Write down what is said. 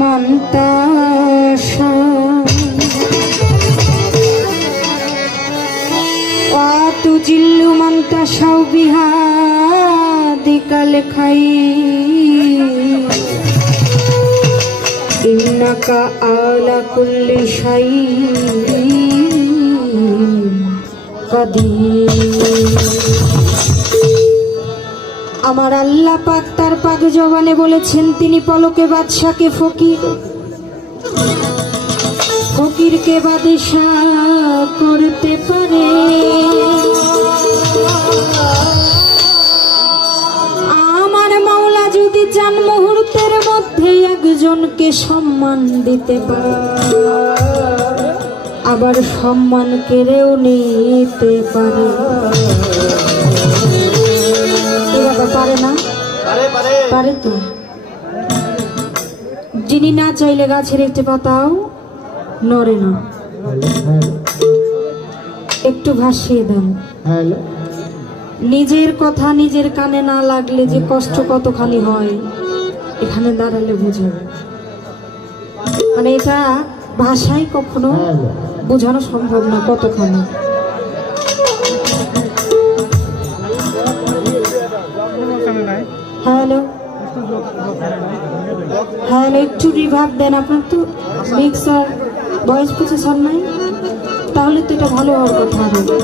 মন্তাসা ওয়াতু জিল্লু মন্তাসাও বিহাদিকাল খাই ইন্নাকা আলা কুল্লি শাইইন কাদির। আমার আল্লাহ পাক তার পাক জবানে বলেছেন, তিনি পলকে বাদশাকে ফকির, ফকিরকে বাদশাহ করতে পারে। আমার মাওলা যদি চান মুহূর্তের মধ্যে একজনকে সম্মান দিতে পারে, আবার সম্মান কেড়েও নিতে পারে। পারে না? পারে তো। যিনি না চাইলে গাছের একটি পাতাও নড়ে না। একটু ভাসিয়ে দেন। নিজের কথা নিজের কানে না লাগলে যে কষ্ট কতখানি হয় এখানে দাঁড়ালে বুঝাবে। মানে এটা ভাষায় কখনো বোঝানো সম্ভব না কতখানি। হ্যালো হ্যালো, একটু রিভার্ব দেন। আপনার তো মিক্সার ভয়েস প্রসেসর নাই, তাহলে তো এটা ভালো হওয়ার কথা হবে।